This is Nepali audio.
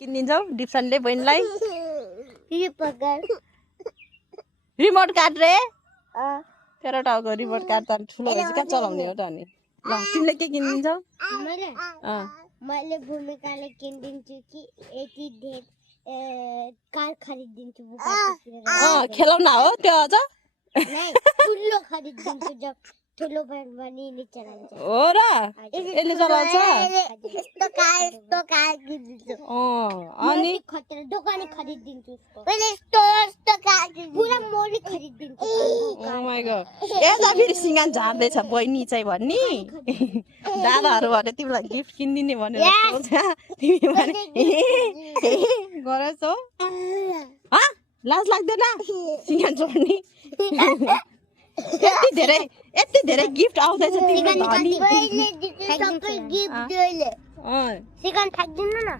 किनिदिन्छौ डिप्सनले बहिनीलाई रिमोट रिमोट कार्ड रे तेरो टाउको रिमोट कार्ड त ठुलो भएपछि कहाँ चलाउने हो त अनि ल तिमीले के किनिदिन्छौ मैले भूमिकाले किनिदिन्छु कि यति धेर कार खरिदिन्छु खेलौना हो त्यो अझ ठुलो खरिदिन्छु जब ठुलो पनि चलाउँछ हो र यसले चलाउँछ अनि दोकानी खरिदिन्छु पुरा मोली खरिदिन्छु यता फेरि सिँगान झार्दैछ बहिनी चाहिँ भन्नी दादाहरू भने तिमीलाई गिफ्ट किनिदिने भनेर तिमी भने गरेछौ लाज लाग्दैन सिँगान जोड्ने यति धेरै गिफ्ट आउँदैछ तिम्रो धनी सिँगान फ्याँक्दिनु न